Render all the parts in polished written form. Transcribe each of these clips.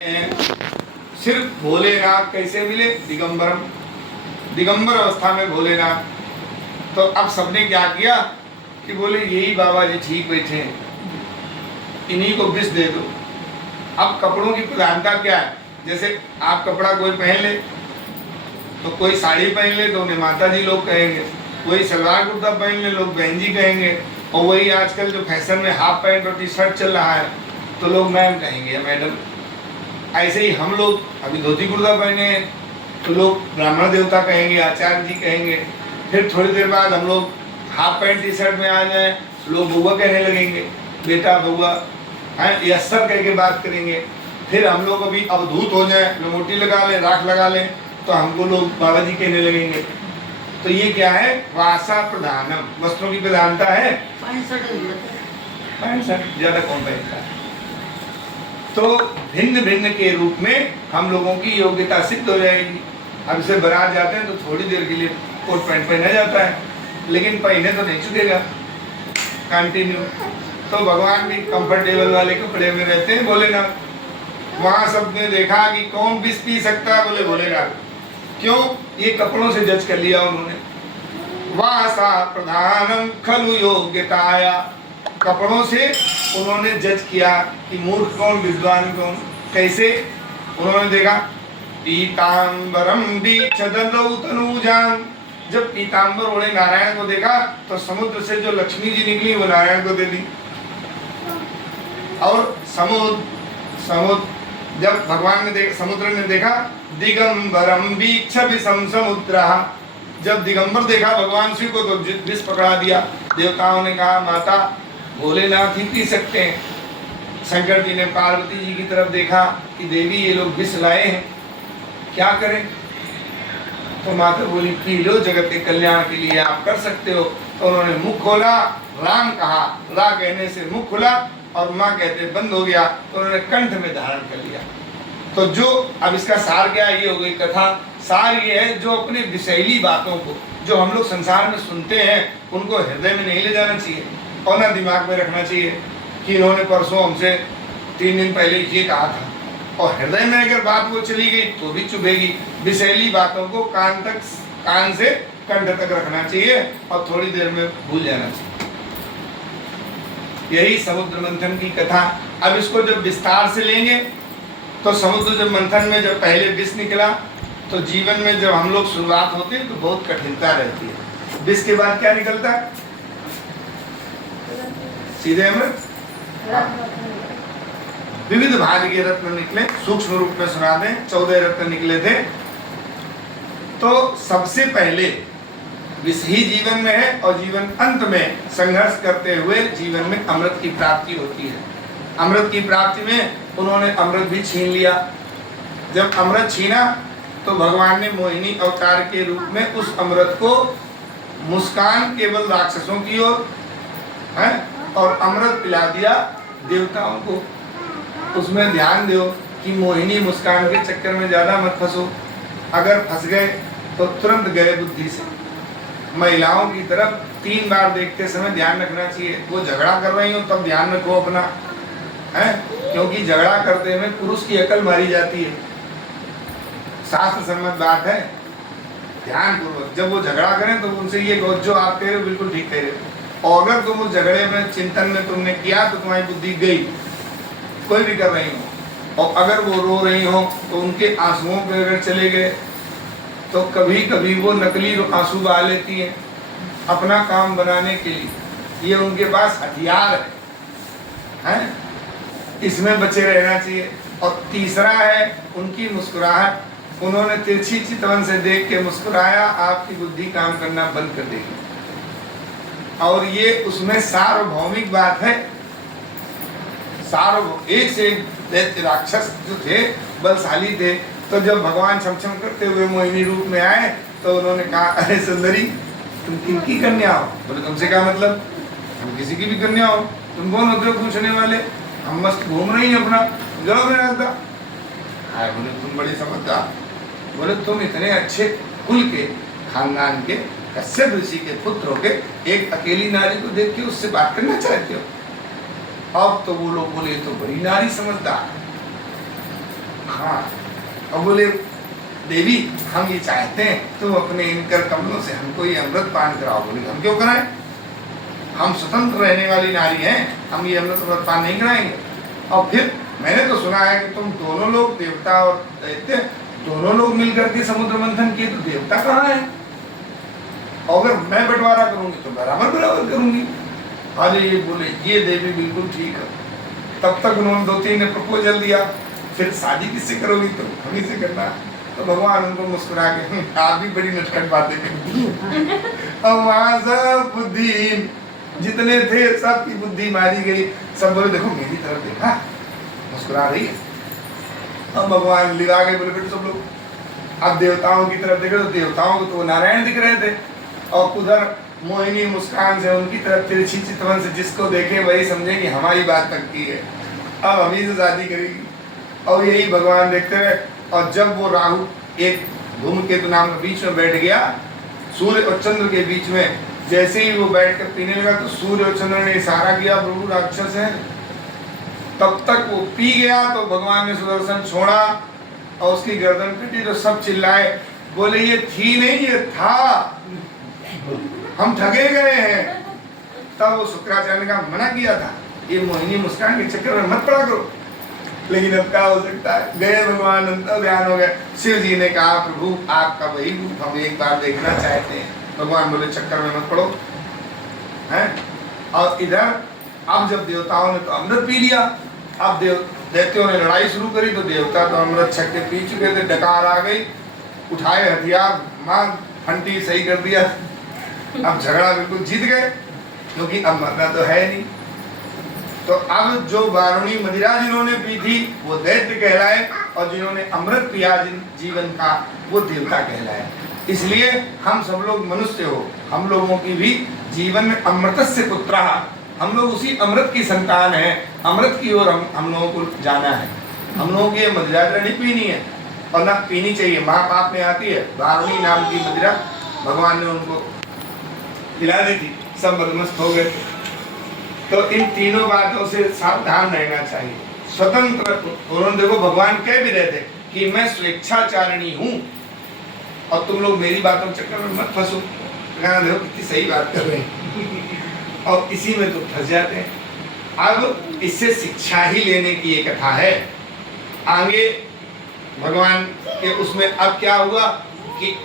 सिर्फ भोलेनाथ कैसे मिले? दिगंबरम, दिगंबर अवस्था में भोलेनाथ। तो अब सबने क्या किया कि बोले यही बाबा जी ठीक बैठे हैं, इन्हीं को विष दे दो। अब कपड़ों की प्रधानता क्या है? जैसे आप कपड़ा कोई पहन ले तो कोई साड़ी पहन ले तो उन्हें माता जी लोग कहेंगे, कोई सलवार कुर्ता पहन ले लोग बहन जी कहेंगे, और वही आजकल जो फैशन में हाफ पैंट और टी शर्ट चल रहा है तो लोग मैम कहेंगे, मैडम। ऐसे ही हम लोग अभी धोती कुर्ता पहने हैं तो लोग ब्राह्मण देवता कहेंगे, आचार्य जी कहेंगे। फिर थोड़ी देर बाद हम लोग हाफ पैंट टी शर्ट में आ जाए, लोग बउआ कहने लगेंगे, बेटा बउआ है, ये असर कह के बात करेंगे। फिर हम लोग अभी अवधूत हो जाए, लंगोटी लगा लें, राख लगा लें, तो हमको लोग बाबा जी कहने लगेंगे। तो ये क्या है? वासा प्रधानम, वस्त्रों की प्रधानता है। पैंट शर्ट ज्यादा कौन पहनता है? तो भिन्न भिन्न के रूप में हम लोगों की योग्यता सिद्ध हो जाएगी। अब से बारात जाते हैं तो थोड़ी देर के लिए कोट पैंट पहना जाता है, लेकिन पहने तो नहीं चुकेगा कंटिन्यू। तो भगवान भी कंफर्टेबल वाले कपड़े में रहते हैं भोलेनाथ। वहां सबने देखा कि कौन विष पी सकता है, बोले भोलेनाथ। क्यों? ये कपड़ों से जज कर लिया उन्होंने। वासा प्रधानम खलु योग्यताया, कपड़ों से उन्होंने जज किया कि मूर्ख कौन विद्वान कौन। कैसे? उन्होंने देखा पीतांबरम दीक्षदलौ तनूजाम, जब पीतांबर ओढ़े नारायण को देखा तो समुद्र से जो लक्ष्मी जी निकली वो नारायण को दे दी। और समुद्र जब भगवान ने देखा, समुद्र ने देखा दिगंबरम वीक्ष विषम समुद्रः, जब दिगंबर देखा भगवान शिव को तो विष पकड़ा दिया। देवताओं ने कहा माता भोलेनाथ ही पी सकते हैं। शंकर जी ने पार्वती जी की तरफ देखा कि देवी ये लोग विष लाए हैं, क्या करें? तो माता बोली पी लो, जगत के कल्याण के लिए आप कर सकते हो। तो उन्होंने मुख खोला, राम कहा, रा कहने से मुख खुला और माँ कहते बंद हो गया, तो उन्होंने कंठ में धारण कर लिया। तो जो अब इसका सार क्या? ये हो गई कथा। सार ये है, जो अपने विषैली बातों को जो हम लोग संसार में सुनते हैं उनको हृदय में नहीं ले जाना चाहिए और ना दिमाग में रखना चाहिए कि इन्होंने परसों हमसे 3 दिन पहले ये कहा था, और हृदय में अगर बात वो चली गई तो भी चुभेगी। विषैली बातों को कान से कंठ तक रखना चाहिए और थोड़ी देर में भूल जाना चाहिए। यही समुद्र मंथन की कथा। अब इसको जब विस्तार से लेंगे तो समुद्र जब मंथन में जब पहले विष निकला तो जीवन में जब हम लोग शुरुआत होती है तो बहुत कठिनता रहती है। विष के बाद क्या निकलता है? सीधे अमृत। विविध भाग के रत्न निकले, सूक्ष्म रूप में सुना दें, 14 रत्न निकले थे। तो सबसे पहले विष ही जीवन में है और जीवन अंत में संघर्ष करते हुए जीवन में अमृत की प्राप्ति होती है। अमृत की प्राप्ति में उन्होंने अमृत भी छीन लिया। जब अमृत छीना तो भगवान ने मोहिनी अवतार के रूप में उस अमृत को मुस्कान केवल राक्षसों की ओर है और अमृत पिला दिया देवताओं को। उसमें ध्यान दो कि मोहिनी मुस्कान के चक्कर में ज्यादा मत फंसो, अगर फंस गए तो तुरंत गए बुद्धि से। महिलाओं की तरफ 3 बार देखते समय ध्यान रखना चाहिए। वो झगड़ा कर रही हो तब ध्यान रखो अपना, है, क्योंकि झगड़ा करते हुए पुरुष की अकल मारी जाती है। शास्त्र सम्मत बात है, ध्यान पूर्वक जब वो झगड़ा करें तो उनसे ये कहो जो आप कह रहे हो बिल्कुल ठीक कह रहे हो। और अगर तुम उस झगड़े में चिंतन में तुमने किया तो तुम्हारी बुद्धि गई, कोई भी कर रही हो। और अगर वो रो रही हो तो उनके आंसुओं पे अगर चले गए तो कभी कभी वो नकली आंसू बहा लेती है अपना काम बनाने के लिए। ये उनके पास हथियार है, इसमें बचे रहना चाहिए। और तीसरा है उनकी मुस्कुराहट। उन्होंने तिरछी चितवन से देख के मुस्कुराया, आपकी बुद्धि काम करना बंद कर देगी। और ये उसमें सार्वभौमिक बात है। एक से एक दैत्य राक्षस जो थे बलशाली थे, तो जब भगवान छमछम करते हुए मोहिनी रूप में आए तो उन्होंने कहा अरे सुंदरी तुम किनकी कन्या हो? बोले तुमसे क्या मतलब, हम किसी की भी कन्या हो, तुम कौन होते हो पूछने वाले? हम मस्त घूम रही हैं अपना, जवाब नहीं आता। बोले तुम बड़ी समझदार। बोले तुम इतने अच्छे कुल के खानदान के कश्यप ऋषि के पुत्र होके एक अकेली नारी को देख के उससे बात करना चाहते हो? अब तो वो लोग बोले तो बड़ी नारी समझदार। हाँ, और बोले देवी हम ये चाहते हैं तुम अपने इन कर कमलों से हमको ये अमृत पान कराओ। बोले हम क्यों कराएं, हम स्वतंत्र रहने वाली नारी हैं, हम ये अमृत पान नहीं कराएंगे। और फिर मैंने तो सुना है कि तुम दोनों लोग, देवता और दैत्य दोनों लोग मिलकर के समुद्र मंथन किए, तो देवता कहाँ है? और अगर मैं बंटवारा करूंगी तो बराबर बराबर करूंगी। अरे ये बोले ये देवी बिल्कुल ठीक है। तब तक उन्होंने 2-3 ने प्रपोजल दिया, फिर शादी किससे करोगी? तो हम ही से करना। तो भगवान उनको मुस्कुरा के आप भी बड़ी नटखट बातें करेंगी। और वहां सब बुद्धिहीन जितने थे सबकी बुद्धि मारी गई। सब बोले देखो मेरी तरफ देखा, मुस्कुरा रही है। अब भगवान लिवा गए, बोले बेटे सब लोग। अब देवताओं की तरफ देखे तो देवताओं को तो नारायण दिख रहे थे, और उधर मोहिनी मुस्कान से उनकी तरफ तिरछी चितवन से जिसको देखे वही समझे कि हमारी बात पक्की है, अब हम ही से शादी करेगी। और यही भगवान देखते रहे। और जब वो राहु एक धूमकेतु नाम के बीच में बैठ गया, सूर्य और चंद्र के बीच में, जैसे ही वो बैठ कर पीने लगा तो सूर्य और चंद्र ने इशारा किया प्रभु राक्षस है। तब तक वो पी गया तो भगवान ने सुदर्शन छोड़ा और उसकी गर्दन कटी तो सब चिल्लाए, बोले ये थी नहीं ये था, हम ठगे गए हैं। तब वो शुक्राचार्य का मना किया था ये मोहिनी मुस्कान के चक्कर में मत पड़ा करो, लेकिन अब क्या हो सकता है, गए भगवान अंतर ध्यान हो गए। शिव जी ने कहा प्रभु आपका वही रूप हम एक बार देखना चाहते हैं। भगवान बोले चक्कर में मत पड़ो हैं। और इधर अब जब देवताओं ने तो अमृत पी लिया, अब दैत्यों ने लड़ाई शुरू करी तो देवता तो अमृत छक के पी चुके थे। डकार आ गई, उठाए हथियार, मार फंटी सही कर दिया। अब झगड़ा बिल्कुल जीत गए, क्योंकि अब मरना तो है नहीं। तो अब जो वारुणी मदिरा जिन्होंने पी थी वो दैत्य कहलाए, और जिन्होंने अमृत पिया जीवन का वो देवता कहलाए। इसलिए हम सब लोग मनुष्य हो, हम लोगों की भी जीवन में अमृतस्य पुत्रः, हम लोग उसी अमृत की संतान है। अमृत की ओर हम लोगों को जाना है। हम लोगों की मदिरा नहीं पीनी है, और ना पीनी चाहिए, महापाप में आती है। वारुणी नाम की मदिरा भगवान ने उनको पिला दी थी, सब बदमस्त हो गए थे। तो इन तीनों बातों से सावधान रहना चाहिए। स्वतंत्र, उन्होंने देखो भगवान कह भी रहे थे कि मैं स्वेच्छाचारिणी हूँ और तुम लोग मेरी बातों के चक्कर में मत फंसो। देखो कितनी सही बात कर रहे हैं, और इसी में तो फंस जाते हैं। अब इससे शिक्षा ही लेने की ये कथा है। आगे भगवान के उसमें अब क्या हुआ कि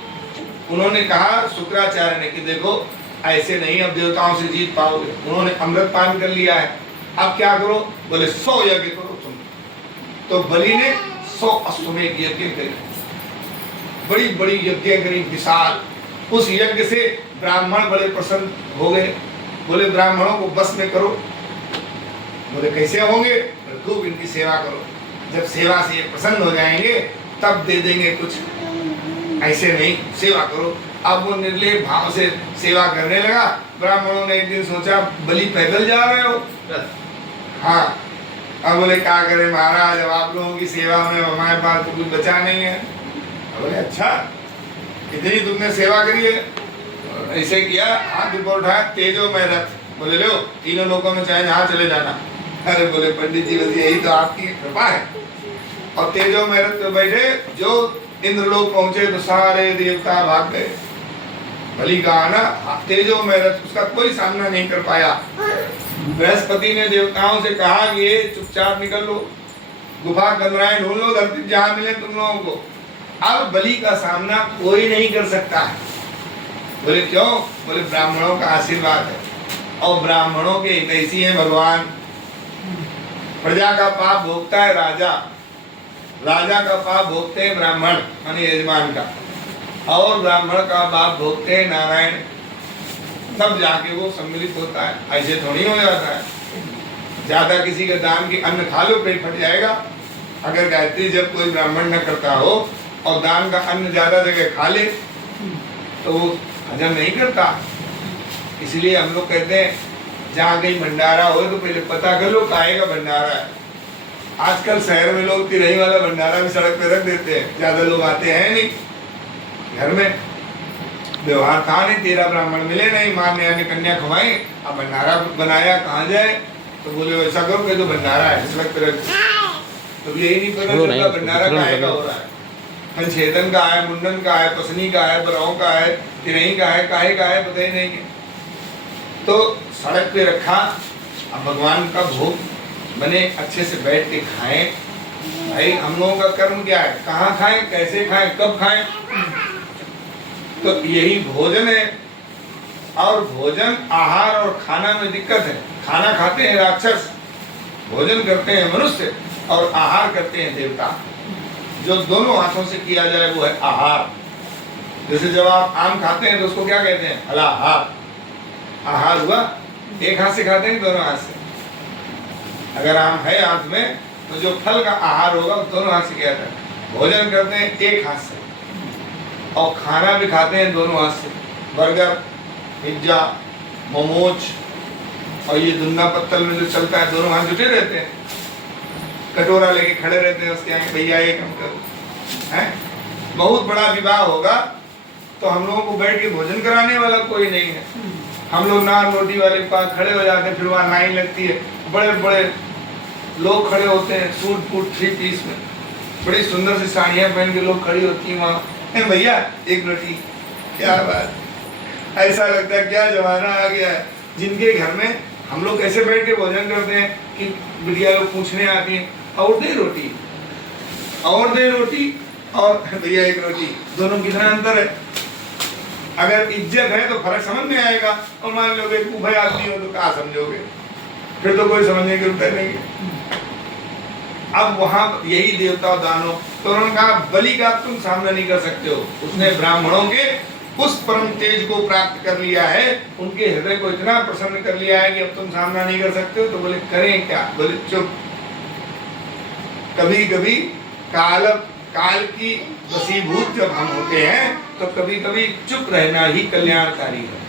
उन्होंने कहा शुक्राचार्य ने कि देखो ऐसे नहीं अब देवताओं से जीत पाओगे, उन्होंने अमृत पान कर लिया है, अब क्या करो? बोले 100 यज्ञ करो तुम। तो बलि ने 100 अश्वमेध यज्ञ करी, बड़ी बड़ी यज्ञ करी विशाल। उस यज्ञ से ब्राह्मण बड़े प्रसन्न हो गए, बोले ब्राह्मणों को बस में करो। बोले कैसे होंगे? खूब इनकी सेवा करो, जब सेवा से ये प्रसन्न हो जाएंगे तब दे देंगे कुछ, ऐसे नहीं, सेवा करो। अब वो निर्लेप भाव से सेवा करने लगा। ब्राह्मणों ने एक दिन सोचा बलि पैदल जा रहे हो, हाँ। अब बोले क्या करें महाराज, अब आप लोगों की सेवा में हमारे पास तो कुछ बचा नहीं है। बोले अच्छा इतनी तुमने सेवा करी है? ऐसे किया, हाथ ऊपर उठाया, तेजो में रथ। बोले लो तीनों लोगों में चाहे जहाँ चले जाना। अरे बोले पंडित जी बस यही तो आपकी कृपा है। और तेजो में रथ पे बैठे, जो इंद्रलोक पहुंचे तो सारे देवता भाग गए। बलि का आना तेजो में रथ, उसका कोई सामना नहीं कर पाया। बृहस्पति ने देवताओं से कहा कि ये चुपचाप निकल लो, गुफा कमराएं ढूंढ लो, धरती जहां मिले तुम लोगों को। अब बलि का सामना कोई नहीं कर सकता है। बोले क्यों? बोले ब्राह्मणों का आशीर्वाद है, और ब्राह्मणों के हितैषी है भगवान। प्रजा का पाप भोगता है राजा, राजा का पाप भोगते हैं ब्राह्मण माने यजमान का, और ब्राह्मण का पाप भोगते हैं नारायण। तब जाके वो सम्मिलित होता है, ऐसे थोड़ी हो जाता है। ज्यादा किसी के दान की अन्न खा लो पेट फट जाएगा। अगर गायत्री जब कोई ब्राह्मण न करता हो और दान का अन्न ज्यादा जगह खा ले तो वो हजम नहीं करता। इसलिए हम लोग कहते हैं जहाँ कहीं भंडारा हो तो पहले पता कर लो काहे का भंडारा है। आजकल शहर में लोग तिरही वाला भंडारा भी सड़क पे रख देते हैं, ज्यादा लोग आते हैं नहीं। घर में व्यवहार था नहीं, 13 ब्राह्मण मिले नहीं, माँ ने कन्या खवाई, अब भंडारा बनाया कहाँ जाए? तो बोले ऐसा करो कि तो भंडारा है सड़क पे रख। तो यही नहीं पता चलता भंडारा काहे का हो रहा है, संछेदन का है, मुंडन का है, पसनी का है, बराव का है, तिरही का है, काहे का है पता ही नहीं है। तो सड़क पे रखा, अब भगवान का भोग बने, अच्छे से बैठ के खाएं। भाई हम लोगों का कर्म क्या है, कहाँ खाएं, कैसे खाएं, कब खाएं, तो यही भोजन है। और भोजन, आहार और खाना में दिक्कत है। खाना खाते हैं राक्षस, भोजन करते हैं मनुष्य, और आहार करते हैं देवता। जो दोनों हाथों से किया जाए वो है आहार। जैसे जब आप आम खाते हैं तो उसको क्या कहते हैं, फलाहार। आहार हुआ, एक हाथ से खाते हैं दोनों हाथ से। अगर आम है हाथ में तो जो फल का आहार होगा दोनों हाथ से किया जाता है। भोजन करते हैं एक हाथ से, और खाना भी खाते हैं दोनों हाथ से। बर्गर, पिज्जा, मोमोज, और ये दुन्ना पत्तल में जो चलता है दोनों हाथ जुटे रहते हैं, कटोरा लेके खड़े रहते हैं, उसके आगे भैया एक हम करो है। बहुत बड़ा विवाह होगा तो हम लोगों को बैठ के भोजन कराने वाला कोई नहीं है। हम लोग नान रोटी वाले के पास खड़े हो जाते हैं, फिर वहाँ लाइन लगती है, बड़े बड़े लोग खड़े होते हैं सूट बूट 3 पीस में, बड़ी सुंदर सी साड़ियाँ पहन के लोग खड़ी होती हैं वहाँ, भैया एक रोटी। क्या बात, ऐसा लगता है क्या जमाना आ गया है। जिनके घर में हम लोग कैसे बैठ के भोजन करते हैं कि बिटिया लोग पूछने आती हैं, और दे रोटी, और दे रोटी, और भैया एक रोटी, दोनों कितना अंतर है। अगर इज्जत है तो फर्क समझ में आएगा, और मान लो कि भय आदमी हो तो क्या समझोगे, फिर तो कोई समझने की जरूरत नहीं है। अब वहां यही देवता दानों, तो उन्होंने कहा बलि का तुम सामना नहीं कर सकते हो। उसने ब्राह्मणों के उस परम तेज को प्राप्त कर लिया है, उनके हृदय को इतना प्रसन्न कर लिया है कि अब तुम सामना नहीं कर सकते हो। तो बोले करें क्या, बोले चुप। कभी कभी काल की वशीभूत जब हम होते हैं तो कभी कभी चुप रहना ही कल्याणकारी है।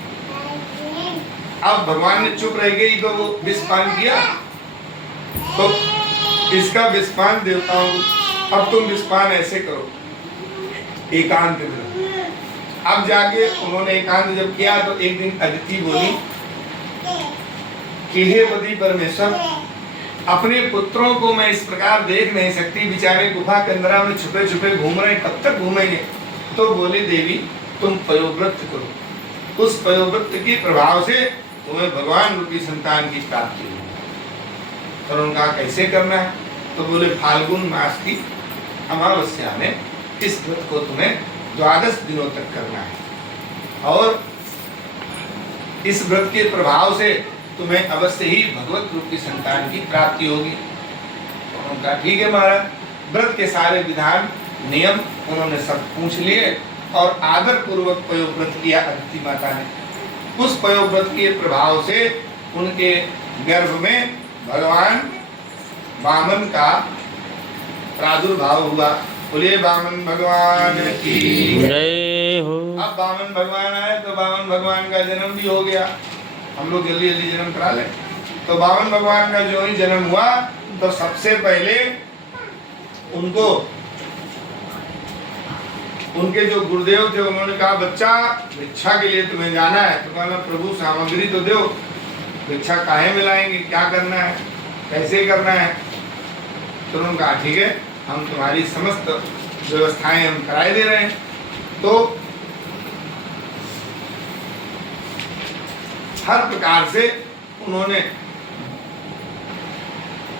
अब भगवान ने चुप रह गई तो वो विषपान किया, तो इसका विषपान देवताओं, अब तुम विषपान ऐसे करो एकांत में। अब जाके उन्होंने एकांत जब किया तो एक दिन अदिति बोली कि हे पति परमेश्वर, अपने पुत्रों को मैं इस प्रकार देख नहीं सकती, बेचारे गुफा के अंदर में छुपे छुपे घूम रहे, कब तक घूमेंगे। तो बोली देवी तुम पयोव्रत करो, उस पयोव्रत के प्रभाव से तुम्हें भगवान रूपी संतान की प्राप्ति होगी। तो उनका कैसे करना है, तो बोले फाल्गुन मास की अमावस्या में इस व्रत को तुम्हें 12 दिनों तक करना है, और इस व्रत के प्रभाव से तुम्हें अवश्य ही भगवत रूपी संतान की प्राप्ति होगी। तो उनका ठीक है महाराज। व्रत के सारे विधान नियम उन्होंने सब पूछ लिए, और आदर पूर्वक पयोव्रत किया अदिति माता ने। उस पयोव्रत के प्रभाव से उनके गर्भ में भगवान वामन का प्रादुर्भाव हुआ। बोलिए वामन भगवान की जय हो। अब वामन भगवान आए तो वामन भगवान का जन्म भी हो गया। हम लोग जल्दी जल्दी जन्म करा लें। तो वामन भगवान का जो ही जन्म हुआ तो सबसे पहले उनको उनके जो गुरुदेव थे उन्होंने कहा बच्चा भिक्षा के लिए तुम्हें जाना है। तो कहा प्रभु सामग्री तो दो, भिक्षा काहे में लाएंगे, क्या करना है, कैसे करना है। तो उन्होंने कहा ठीक है, हम तुम्हारी समस्त व्यवस्थाएं हम कराए दे रहे हैं। तो हर प्रकार से उन्होंने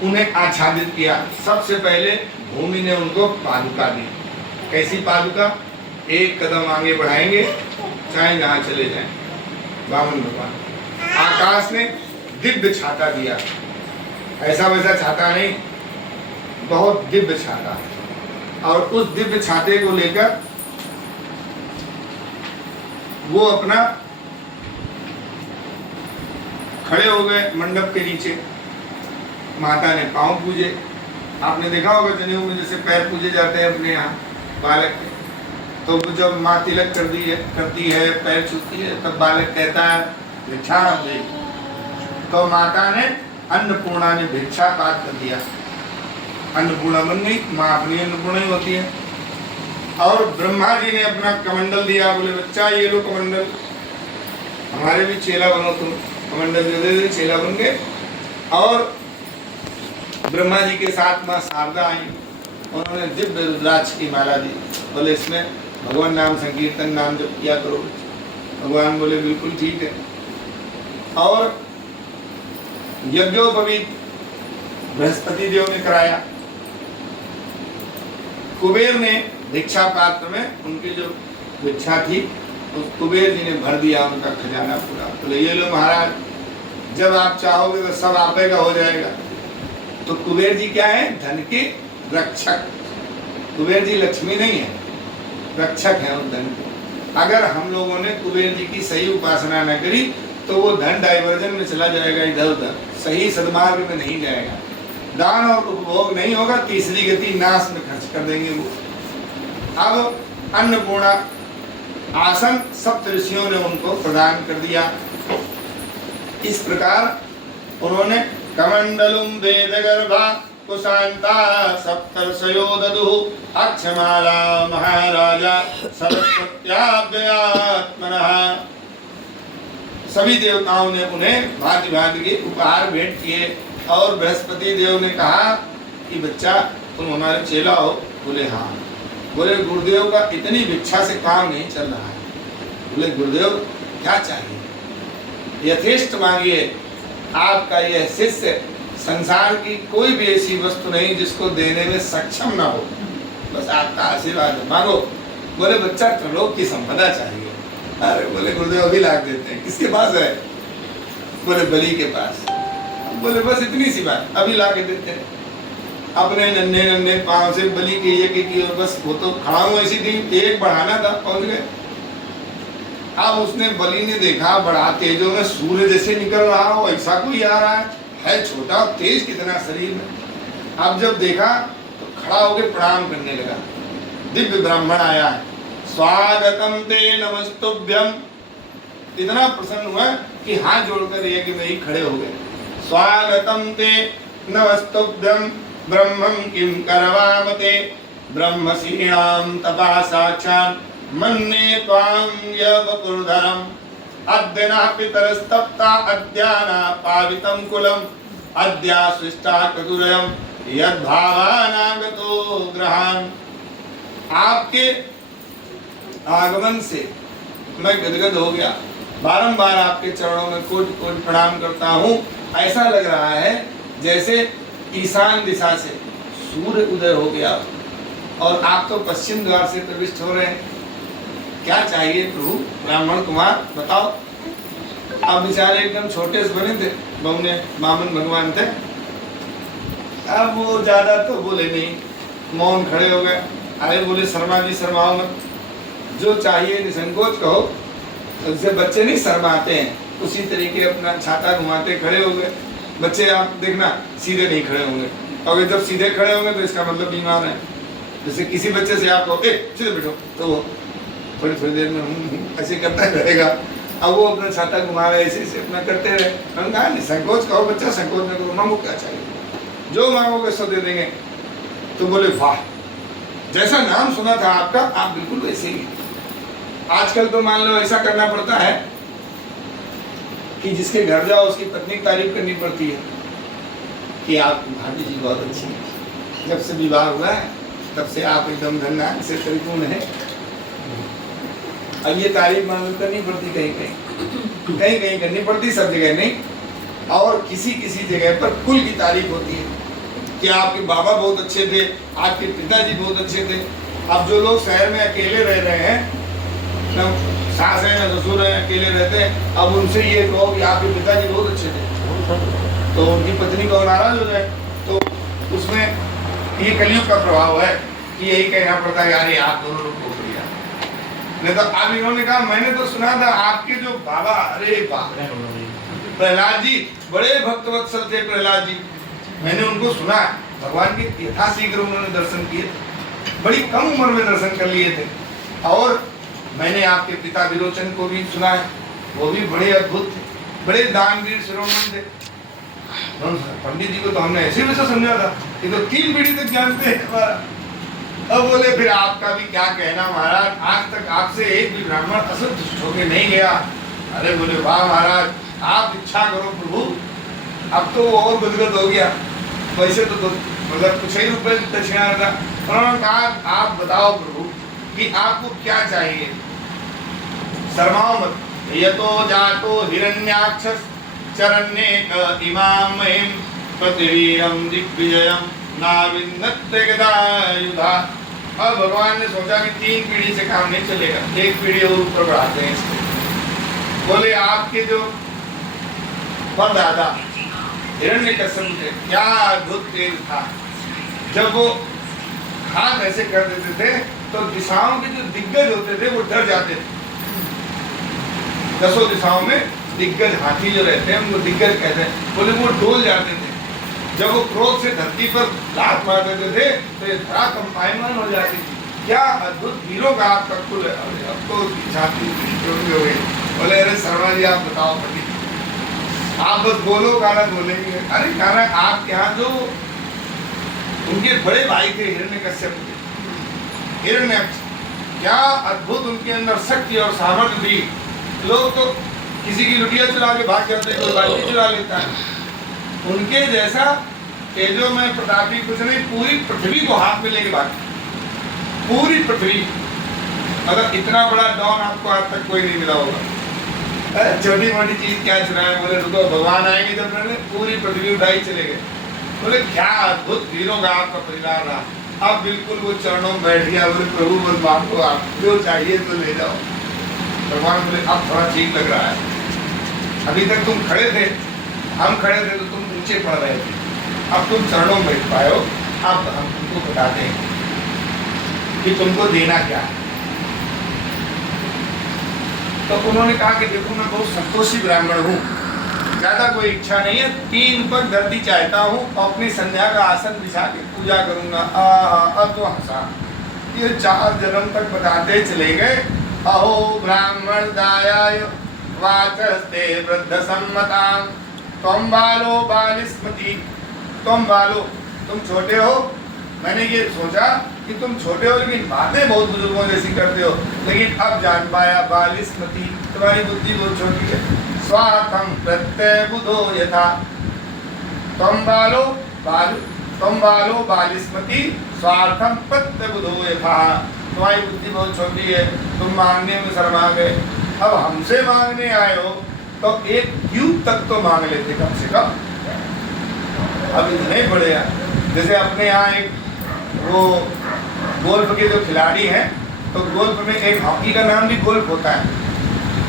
उन्हें आच्छादित किया। सबसे पहले भूमि ने उनको पादुका दी। कैसी पादुका, एक कदम आगे बढ़ाएंगे चाहे जहां चले जाएं, वामन भगवान। आकाश ने दिव्य छाता दिया, ऐसा वैसा छाता नहीं, बहुत दिव्य छाता। और उस दिव्य छाते को लेकर वो अपना खड़े हो गए मंडप के नीचे। माता ने पांव पूजे। आपने देखा होगा जनेऊ में जैसे पैर पूजे जाते हैं अपने यहाँ बालक के, तो जब माँ तिलक करती है पैर छूती है तब बालक कहता है भिक्षा दे। तो माता ने अन्नपूर्णा ने भिक्षा पात कर दिया। अन्नपूर्णा बन गई, माँ अपनी अन्नपूर्णा ही होती है। और ब्रह्मा जी ने अपना कमंडल दिया, बोले बच्चा ये लो कमंडल, हमारे भी चेला बनो तुम। कमंडल दे चेला बन गए। और ब्रह्मा जी के साथ माँ शारदा आई, उन्होंने दिव्य रुद्राक्ष की माला दी, बोले इसमें भगवान नाम संकीर्तन नाम जप किया करो। भगवान बोले बिल्कुल ठीक है। और यज्ञोपवीत बृहस्पति देव ने कराया। कुबेर ने भिक्षा पात्र में उनकी जो भिक्षा थी उस कुबेर जी ने भर दिया उनका खजाना पूरा। बोले ये लो महाराज, जब आप चाहोगे तो सब आपे का हो जाएगा। तो कुबेर जी क्या है? धन के रक्षक। कुबेर जी लक्ष्मी नहीं है, रक्षक है उस धन के। अगर हम लोगों ने कुबेर जी की सही उपासना न करी तो वो धन डाइवर्जन में चला जाएगा, इधर उधर, सही सदमार्ग में नहीं जाएगा, दान और उपभोग नहीं होगा, तीसरी गति नाश में खर्च कर देंगे वो। अब अन्नपूर्णा आसन सप्त ऋषियों ने उनको प्रदान कर दिया। इस प्रकार उन्होंने कमंडलुम वेदगर्भा कुशांता सप्तर्षयो ददुः अक्षमाला महाराजा सरस्वत्याभ्यात्मनः। सभी देवताओं ने उन्हें भांति भांति के उपहार भेंट किए। और बृहस्पति देव ने कहा कि बच्चा तुम हमारे चेला हो। बोले हाँ। बोले गुरुदेव का इतनी भिक्षा से काम नहीं चल रहा है। बोले गुरुदेव क्या चाहिए? यथेष्ट मांगिए। आपका यह शिष्य संसार की कोई भी ऐसी वस्तु नहीं जिसको देने में सक्षम ना हो, बस आपका आशीर्वाद मांगो। बोले बच्चा त्रिलोक की संपदा चाहिए। अरे बोले गुरुदेव अभी लाख देते हैं। किसके पास है? बोले बलि के पास। बोले बस इतनी सी बात, अभी ला के देते हैं। अपने नन्हे नन्हे पांव से बलि के ये बस वो तो खड़ा हुआ ऐसी थी, एक बढ़ाना था, पहुंच गए। अब उसने बलि ने देखा बड़ा तेजों में सूर्य जैसे निकल रहा हो, ऐसा कोई आ रहा है छोटा तेज कितना शरीर में। अब जब देखा तो खड़ा होकर प्रणाम करने लगा। दिव्य ब्राह्मण आया है, स्वागतम ते नमस्तुभ्यम। इतना प्रसन्न हुआ कि हाथ जोड़कर यज्ञ में ही खड़े हो गए। स्वागतम ते नमस्तुभ्यम ब्रह्मं किं करवामते ब्रह्मसीनां तपा साक्षात् मन्ये त्वां यवपुर्धरम्। अद्यनः पितरस्तप्ता अद्याना पावितं कुलम् अद्या सृष्टा कतुरयम् यद्भावानागतो ग्रहान्। आपके आगमन से मैं गदगद हो गया, बारंबार आपके चरणों में कोटि कोटि प्रणाम करता हूँ। ऐसा लग रहा है जैसे ईशान दिशा से सूर्य उदय हो गया और आप तो पश्चिम द्वार से प्रविष्ट हो रहे हैं। क्या चाहिए प्रभु? ब्राह्मण कुमार बताओ। अब बेचारे एकदम छोटे से बने थे, बहुने मामन भगवान थे। अब वो ज्यादा तो बोले नहीं, मौन खड़े हो गए। अरे बोले शर्मा जी शर्माओ मत, जो चाहिए निसंकोच कहो। उससे बच्चे नहीं शर्माते हैं, उसी तरीके अपना छाता घुमाते खड़े हो गए। बच्चे आप देखना सीधे नहीं खड़े होंगे, और जब सीधे खड़े होंगे तो इसका मतलब बीमार है। जैसे किसी बच्चे से आप कहो सीधे बैठो तो वो थोड़ी थोड़ी देर में ऐसे करता रहेगा। अब वो अपना छाता घुमा रहे ऐसे ऐसे अपना करते रहे। हम कहा नहीं संकोच कहो बच्चा, संकोच न करो, मांगो क्या चाहिए, जो मांगोगे सो दे देंगे। तो बोले वाह, जैसा नाम सुना था आपका आप बिल्कुल वैसे ही। आजकल तो मान लो ऐसा करना पड़ता है कि जिसके घर जाओ उसकी पत्नी की तारीफ करनी पड़ती है कि आप भाभी जी बहुत अच्छी हैं, जब से विवाह हुआ है तब से आप एकदम धन्ना से परिपूर्ण है। अब ये तारीफ मालूम करनी पड़ती, कहीं कहीं करनी पड़ती, सब जगह नहीं। और किसी किसी जगह पर कुल की तारीफ होती है कि आपके बाबा बहुत अच्छे थे, आपके पिताजी बहुत अच्छे थे। अब जो लोग शहर में अकेले रह रहे हैं, न सास है न ससुर है, अकेले रहते हैं, अब उनसे ये कहो कि आपके पिताजी बहुत अच्छे थे तो उनकी पत्नी को नाराज हो जाए। तो उसमें ये कलयुग का प्रभाव है कि यही कहना पड़ता है यार आप दोनों लोग को बढ़िया। नहीं तो अब इन्होंने कहा मैंने तो सुना था आपके जो बाबा, अरे बाप, प्रहलाद जी बड़े भक्तवत्सल थे। प्रहलाद जी मैंने उनको सुना, भगवान के यथाशीघ्र उन्होंने दर्शन किए, बड़ी कम उम्र में दर्शन कर लिए थे। और मैंने आपके पिता विरोचन को भी सुना है, वो भी बड़े अद्भुत थे, बड़े दानवीर शिरोमणि थे। पंडित जी को तो हमने ऐसे वैसे समझा था, ये तो 3 पीढ़ी तक जानते हैं हमारा। अब बोले फिर आपका भी क्या कहना महाराज, आज तक आपसे एक भी ब्राह्मण असंतुष्ट होकर नहीं गया। अरे बोले वाह महाराज, आप इच्छा करो प्रभु। अब तो वो और गदगद हो गया। वैसे तो मतलब कुछ ही रुपए दक्षिणा था। उन्होंने कहा आप बताओ प्रभु कि आपको क्या चाहिए, शर्माओ मत। ये तो जातो हिरण्याक्षस चरण्ये इमाम महिम प्रतिवीरम दिग्विजयम नाविंदते गदायुधा। अब भगवान ने सोचा कि 3 पीढ़ी से काम नहीं चलेगा, 1 पीढ़ी और ऊपर बढ़ाते हैं इसको। बोले आपके जो परदादा हिरण्यकश्यप थे, क्या अद्भुत तेज था। जब वो हाथ ऐसे कर देते थे तो दिशाओं के जो दिग्गज होते थे वो डर जाते थे। 10 दिशाओं में दिग्गज हाथी जो रहते हैं उनको दिग्गज कहते हैं। बोले वो डोल जाते थे। जब वो क्रोध से धरती पर लात मार देते थे तो ये धरा कंपायमान हो जाती थी। क्या अद्भुत वीरों का आपका कुल है। अब तो छाती हो गई। बोले अरे शर्मा जी आप बताओ पंडित, आप बस बोलो गाना बोलेंगे। अरे गाना आपके यहाँ जो उनके बड़े भाई थे हिरण्यकश्यप के, हिरण्याक्ष, क्या अद्भुत उनके अंदर शक्ति और सामर्थ्य थी। लोग तो किसी की लुटिया चुरा के भाग जाते, कोई बाल्टी चुरा लेता है। उनके जैसा तेजो में प्रतापी कुछ नहीं, पूरी पृथ्वी को हाथ में लेके भागे, पूरी पृथ्वी। अगर इतना बड़ा डॉन आपको आज तक कोई नहीं मिला होगा। छोटी मोटी चीज क्या चुराए। बोले रुको भगवान आएंगे जब मैंने पूरी पृथ्वी उठाई चले गए। बोले क्या अद्भुत वीरों का आपका परिवार रहा। अब बिल्कुल वो चरणों में बैठ गया। बोले प्रभु बस बात को आप जो चाहिए तो ले जाओ। भगवान बोले अब थोड़ा ठीक लग रहा है। अभी तक तुम खड़े थे, हम खड़े थे तो तुम ऊंचे पड़ रहे थे, अब तुम चरणों में बैठ पाए हो। अब हम तुमको बताते हैं कि तुमको देना क्या है। तो उन्होंने कहा कि देखो मैं बहुत संतोषी ब्राह्मण हूँ, ज्यादा कोई इच्छा नहीं है, 3 पग धरती चाहता हूँ और अपनी संध्या का आसन बिछा के पूजा करूंगा। अब तो हंसा। ये 4 जन्म तक बताते चले गए। अहो ब्राह्मण दायाय वाचस्ते वृद्ध सम्मताम तुम बालो बालिस्मति। तुम बालो, तुम छोटे हो। मैंने ये सोचा कि तुम छोटे हो लेकिन बातें बहुत बुजुर्गों जैसी करते हो। लेकिन अब जान पाया बालिस्मति, तुम्हारी बुद्धि बहुत छोटी है। स्वार्थम प्रत्यय बुधो यथा। तुम बालो बालिस्मति स्वार्थम प्रत्यय बुधो यथा। तुम्हारी बुद्धि बहुत छोटी है, तुम मांगने में शर्मा गए। अब हमसे मांगने आए हो तो 1 क्यूब तक तो मांग लेते कम से कम। अब इतने बड़े हैं। जैसे अपने यहाँ एक वो गोल्फ के जो खिलाड़ी हैं, तो गोल्फ में एक हॉकी का नाम भी गोल्फ होता है।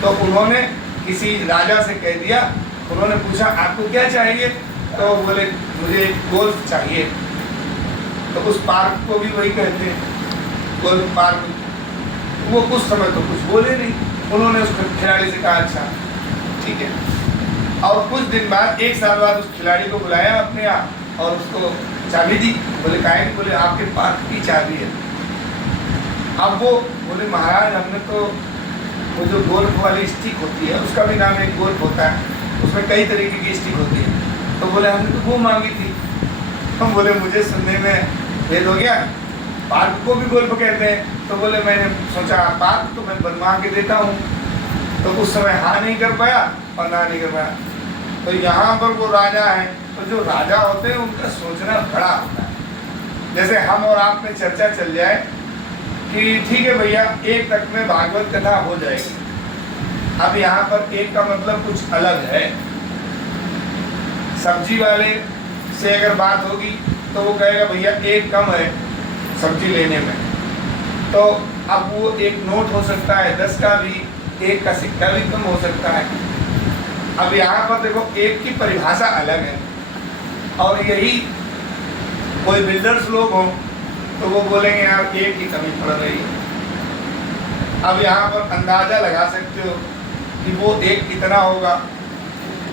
तो उन्होंने किसी राजा से कह दिया, उन्होंने पूछा आपको क्या चाहिए, तो बोले मुझे गोल्फ चाहिए। तो उस पार्क को भी वही कहते हैं, गोल्फ पार्क। वो कुछ समय तो कुछ बोले नहीं। उन्होंने उस खिलाड़ी से कहा अच्छा ठीक है। और कुछ दिन बाद 1 साल बाद उस खिलाड़ी को बुलाया अपने यहाँ और उसको चाबी दी। बोले काहे? बोले आपके पार्क की चाबी है। अब वो बोले महाराज हमने तो वो जो गोल्फ वाली स्टिक होती है उसका भी नाम एक गोल्फ होता है, उसमें कई तरीके की स्टिक होती है। तो बोले हमने तो वो मांगी थी। हम बोले मुझे सुनने में भेद हो गया, पार्क को भी गोल्फ कहते हैं। तो बोले मैंने सोचा पार्क तो मैं बनवा के देता हूँ। तो उस समय हाँ नहीं कर पाया और ना नहीं कर पाया। तो यहाँ पर वो राजा है, तो जो राजा होते हैं उनका सोचना बड़ा होता है। जैसे हम और आप में चर्चा चल जाए कि ठीक है भैया 1 तक में भागवत कथा हो जाएगी। अब यहाँ पर 1 का मतलब कुछ अलग है। सब्जी वाले से अगर बात होगी तो वो कहेगा भैया 1 कम है सब्जी लेने में। तो अब वो 1 नोट हो सकता है 10 का भी, 1 का सिक्का भी कम हो सकता है। अब यहाँ पर देखो 1 की परिभाषा अलग है। और यही कोई बिल्डर्स लोग हों तो वो बोलेंगे यार 1 की कमी पड़ रही है। अब यहाँ पर अंदाजा लगा सकते हो कि वो 1 कितना होगा।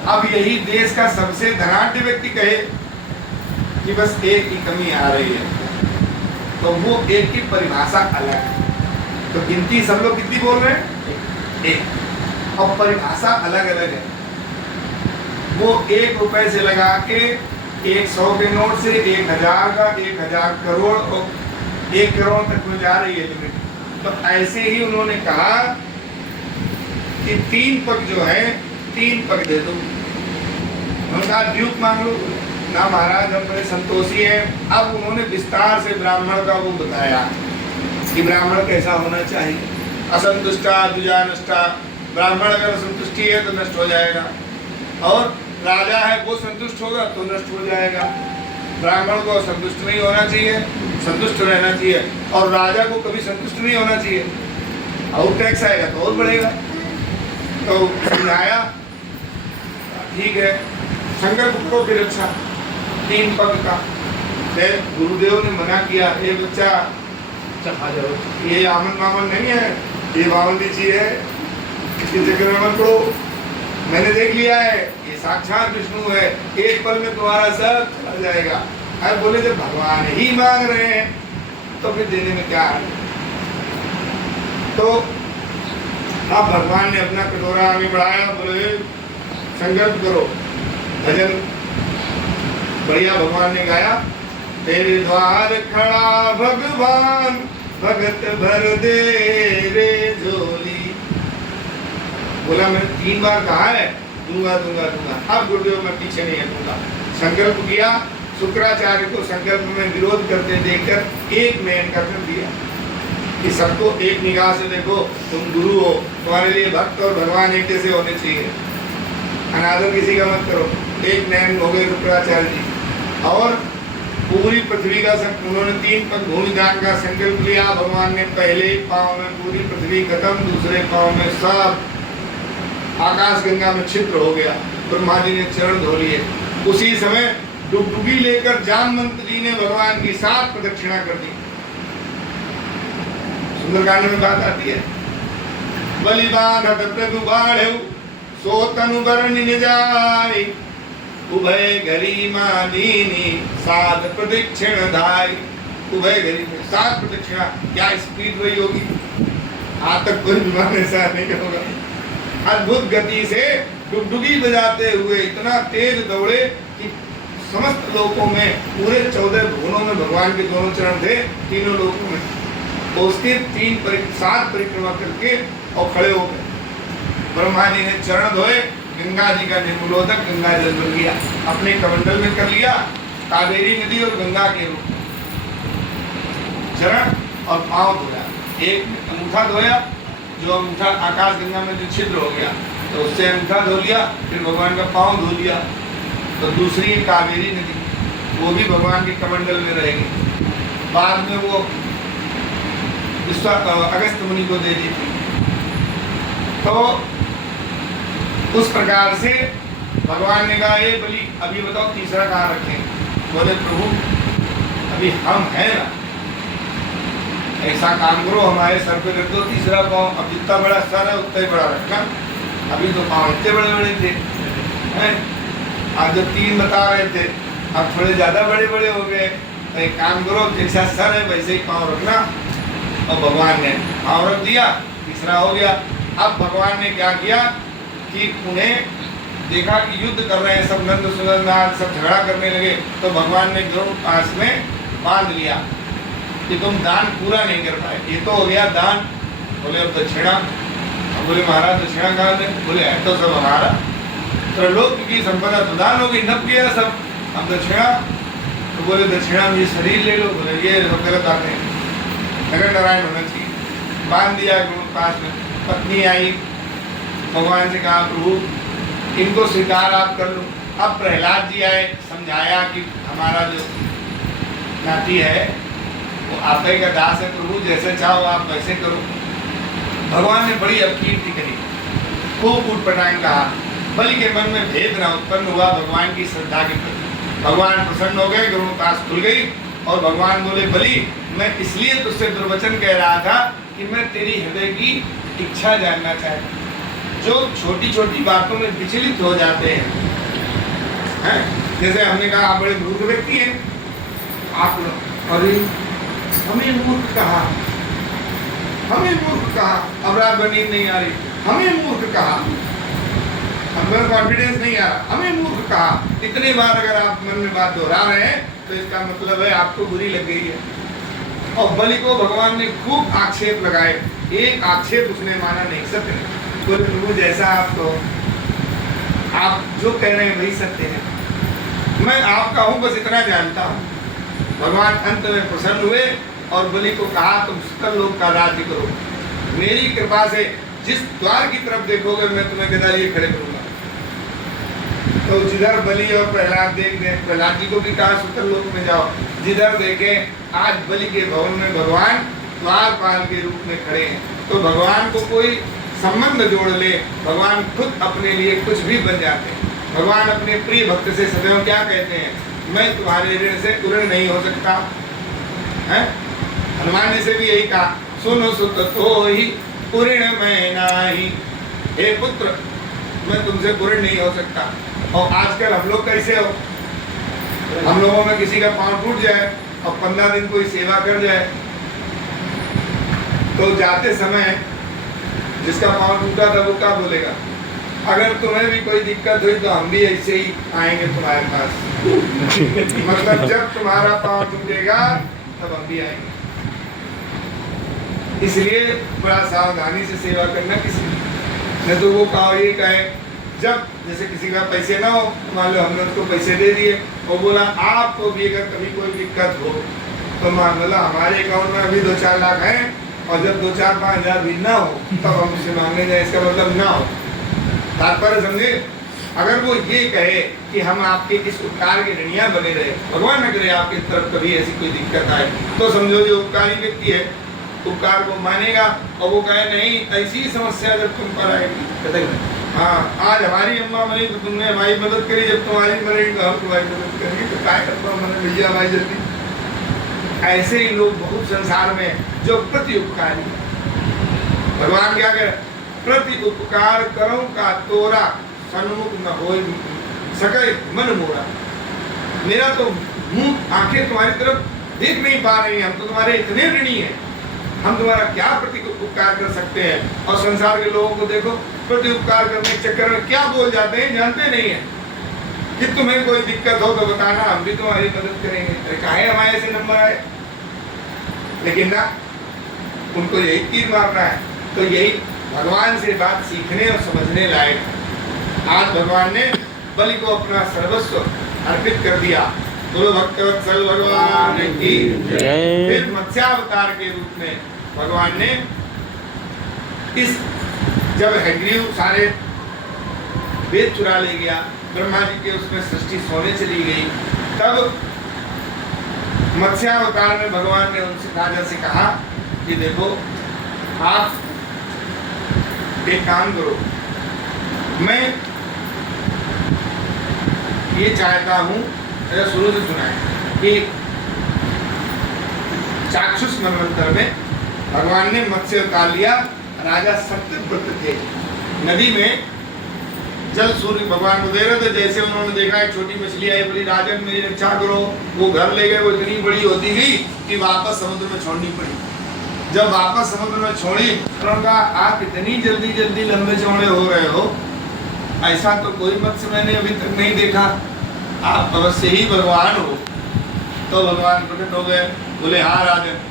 अब यही देश का सबसे धनाढ्य व्यक्ति कहे कि बस 1 की कमी आ रही है, तो वो 1 की परिभाषा अलग है। तो गिनती सब लोग कितनी बोल रहे हैं? 1। और परिभाषा अलग अलग है। वो 1 रुपए से लगा के 100 के नोट से 1000 का 1000 करोड़ और 1 करोड़ तक में जा रही है लिमिट। तो ऐसे ही उन्होंने कहा कि 3 पग जो है 3 पग दे दो। उन्होंने कहा ड्यूक मांग लो, ना महाराज हम बड़े संतोषी हैं। अब उन्होंने विस्तार से ब्राह्मण का वो बताया कि ब्राह्मण कैसा होना चाहिए। असंतुष्टा द्विजानष्टा, ब्राह्मण अगर संतुष्टि है तो नष्ट हो जाएगा, और राजा है वो संतुष्ट होगा तो नष्ट हो जाएगा। ब्राह्मण को संतुष्ट नहीं होना चाहिए, संतुष्ट रहना चाहिए, और राजा को कभी संतुष्ट नहीं होना चाहिए, और टैक्स आएगा तो और बढ़ेगा। तो समझाया, ठीक है। शंकर को फिर अच्छा 3 पग का, गुरुदेव ने मना किया, ये बच्चा चखा जाओ, ये आमन मामन नहीं है, ये बावन लीची है, इसके चक्कर में मत पड़ो, मैंने देख लिया है, ये साक्षात विष्णु है, एक पल में तुम्हारा सब चला जाएगा। अब बोले जब भगवान ही मांग रहे हैं तो फिर देने में क्या है। तो अब भगवान ने अपना कटोरा आगे बढ़ाया, बोले संकल्प करो, भजन बढ़िया। भगवान ने गाया, तेरे द्वार खड़ा भगवान, भगत भर दे रे झोली। बोला मैंने 3 बार कहा है दूंगा दूंगा दूंगा, अब गुरुदेव मैं पीछे नहीं हटूंगा। संकल्प किया, शुक्राचार्य को संकल्प में विरोध करते देखकर एक में कर दिया कि सबको एक निगाह से देखो, तुम गुरु हो, तुम्हारे लिए भक्त और भगवान एक जैसे होने चाहिए, अनादर किसी का मत करो। एक नयन हो गए शुक्राचार्य जी, और पूरी पृथ्वी का उन्होंने 3 पग भूमि दान का संकल्प लिया। भगवान ने पहले पांव में पूरी पृथ्वी खत्म, दूसरे पांव में सब आकाश गंगा में छिद्र हो गया। ब्रह्मा जी ने चरण धो लिए। उसी समय डुगडुगी लेकर जामवंत जी ने भगवान की 7 प्रदक्षिणा कर दी। सुंदरकांड में बात आती है, बलि बांधत प्रभु बाढ़ेउ, सो तनु बरनि निजाई, उभय घरी मादीनी, 7 प्रदक्षिण धाई। उभय घरी में 7 प्रदक्षिणा, क्या स्पीड रही होगी, आज तक कोई विमान ऐसा नहीं होगा। अद्भुत गति से डुगडुगी बजाते हुए इतना तेज दौड़े कि समस्त लोकों में, पूरे 14 भुवनों में भगवान के दोनों चरण थे, तीनों लोकों में। तो उसके 7 परिक्रमा करके और खड़े हो गए। ब्रह्मा जी ने चरण धोए, गंगा जी का निर्मलोदक गंगा जल बन गया, अपने कमंडल में कर लिया, कावेरी नदी और गंगा के रूप में चरण और पांव धोया। एक अंगूठा धोया, जो अंगूठा आकाश गंगा में जो छिद्र हो गया तो उससे अंगूठा धो लिया, फिर भगवान का पांव धो लिया। तो दूसरी कावेरी नदी, वो भी भगवान के कमंडल में रहेगी। बाद में वो अगस्त मुनि को दे दी थी। तो उस प्रकार से भगवान ने कहा, ये बलि अभी बताओ तीसरा कहाँ रखें। बोले प्रभु अभी हम हैं ना, ऐसा काम करो, हमारे सर पे रख दो तीसरा पाँव। अब जितना बड़ा सर है उतना ही बड़ा रखना, अभी तो पाँव इतने बड़े बड़े थे हैं, आज जो 3 बता रहे थे अब थोड़े ज़्यादा बड़े बड़े हो गए। तो एक काम करो, जैसा सर है वैसे ही पाँव रखना। और भगवान ने पाँव रख दिया, तीसरा हो गया। अब भगवान ने क्या किया कि उन्हें देखा कि युद्ध कर रहे हैं सब, नंद सुनंद सब झगड़ा करने लगे। तो भगवान ने गरुड़ पास में बांध लिया कि तुम दान पूरा नहीं कर पाए। ये तो हो गया दान। बोले अब दक्षिणा। अब बोले महाराज दक्षिणा कहाँ दे। बोले है तो सब हमारा, त्रिलोक की संपदा तो दान होगी, नब किया सब, अब दक्षिणा। तो बोले दक्षिणा में ये शरीर ले लो। बोले ये गलत बात है, नगर नारायण होना चाहिए। बांध दिया गरुड़ पास में। पत्नी आई, भगवान से कहा प्रभु इनको स्वीकार आप कर लो। अब प्रहलाद जी आए, समझाया कि हमारा जो नाती है वो आप ही का दास है प्रभु, जैसे चाहो आप वैसे करो। भगवान ने बड़ी अपकीर्ति करी, खूब उटपटांग कहा। बलि के मन में भेद न उत्पन्न हुआ भगवान की श्रद्धा के प्रति। भगवान प्रसन्न हो गए, गरुड़ पास खुल गई और भगवान बोले बलि मैं इसलिए तुझसे दुर्वचन कह रहा था कि मैं तेरी हृदय की इच्छा जानना चाहता। जो छोटी छोटी बातों में विचलित हो जाते हैं, जैसे हमने कहा आप बड़े मूर्ख व्यक्ति हैं, आप अरे हमें मूर्ख कहा, हमें मूर्ख कहा, अब रात भर नींद नहीं आ रही, हमें मूर्ख कहा, हमें कॉन्फिडेंस नहीं आ रहा, हमें मूर्ख कहा। इतनी बार अगर आप मन में बात दोहरा रहे हैं तो इसका मतलब है आपको बुरी लग गई है। और बलि को भगवान ने खूब आक्षेप लगाए, एक आक्षेप उसने माना नहीं, सत्य नहीं। बोले प्रभु जैसा आप तो, आप जो कह रहे हैं वही सत्य है। मैं आपका हूं, बस इतना जानता हूं। भगवान अंत में प्रसन्न हुए और बलि को कहा तुम सकल लोक का राज्य करो, मेरी कृपा से जिस द्वार की तरफ देखोगे मैं तुम्हें गदा लिए खड़े करूंगा। तो जिधर बलि और प्रहलाद देख दे, प्रहलाद जी को भी कहा सुतल लोक में जाओ। जिधर देखे आज बलि के भवन में भगवान द्वारपाल के रूप में खड़े हैं। तो भगवान को कोई संबंध जोड़ ले, भगवान खुद अपने लिए कुछ भी बन जाते हैं। भगवान अपने प्रिय भक्त से सदैव क्या कहते हैं, मैं तुम्हारे ऋण से ऋण नहीं हो सकता है। हनुमान जी से भी यही कहा, सुनो सुत तो ही ऋण मैं नाही, हे पुत्र मैं तुमसे ऋण नहीं हो सकता। और आजकल हम लोग कैसे हो, हम लोगों में किसी का पांव टूट जाए और 15 दिन कोई सेवा कर जाए तो जाते समय जिसका पांव टूटा था वो क्या बोलेगा, अगर तुम्हें भी कोई दिक्कत हुई तो हम भी ऐसे ही आएंगे तुम्हारे पास। मतलब जब तुम्हारा पांव टूटेगा तब हम भी आएंगे। इसलिए बड़ा सावधानी से सेवा करना किसी, नहीं तो वो ये कहे जब जैसे किसी का पैसे ना हो, मान लो हमने उसको पैसे दे दिए और बोला आपको भी अगर कभी कोई दिक्कत हो तो मान लो हमारे अकाउंट में अभी 2-4 लाख हैं और जब 2-4-5 हज़ार भी ना हो तब हम उसे मांगने जाए, इसका मतलब ना हो। तात्पर्य समझे। अगर वो ये कहे कि हम आपके इस उपकार के ऋणिया बने रहे, भगवान न करे आपकी तरफ कभी ऐसी कोई दिक्कत आए, तो समझो जो उपकारी व्यक्ति है उपकार को मानेगा और वो कहे नहीं ऐसी समस्या जब तुम पर आएगी, हाँ आज हमारी अम्मा मरी तो तुमने हमारी मदद करी, जब तुम्हारी मरेगी तो हम तुम्हारी मदद करेंगे, तो क्या करता हूँ मैंने भैया हमारी जल्दी। ऐसे ही लोग बहुत संसार में जो प्रति उपकारी। भगवान क्या कह, प्रति उपकार करो का तोरा सन्मुख न हो सके मन मोरा। मेरा तो मुंह आंखें तुम्हारी तरफ देख नहीं पा रही हैं, हम तो तुम्हारे इतने ऋणी हैं, हम तुम्हारा क्या प्रति उपकार कर सकते हैं। और संसार के लोगों को देखो प्रति उपकार करने के चक्कर में क्या बोल जाते हैं, जानते नहीं है कि तुम्हें कोई दिक्कत हो तो बताना हम भी तुम्हारी मदद करेंगे। अरे काहे हमारे ऐसे नंबर आए, लेकिन ना उनको यही तीर मारना है। तो यही भगवान से बात सीखने और समझने लायक। आज भगवान ने बलि को अपना सर्वस्व अर्पित कर दिया। बोलो भक्तवत्सल भगवान की जय। फिर मत्स्यावतार के रूप में भगवान ने इस जब हयग्रीव सारे वेद चुरा ले गया, ब्रह्मा जी के उसमें सृष्टि सोने चली गई, तब मत्स्यावतार में भगवान ने उनसे राजा से कहा कि देखो आप एक काम करो, मैं ये चाहता हूँ, शुरू से सुना है कि चाक्षुष मनवंतर में भगवान ने मत्स्य अवतार लिया। राजा सत्यव्रत थे, नदी में जल सूर्य भगवान को दे रहे थे। जैसे उन्होंने देखा एक छोटी मछली आई, बोली राजन मेरी रक्षा करो, वो घर ले गए, वो इतनी बड़ी होती गई कि वापस समुद्र में छोड़नी पड़ी। जब वापस समुद्र में छोड़ी तो उन्होंने कहा आप इतनी जल्दी जल्दी लंबे चौड़े हो रहे हो, ऐसा तो कोई मत्स्य मैंने अभी तक नहीं देखा, आप अवश्य ही भगवान हो। तो भगवान प्रकट हो गए, बोले हाँ राजन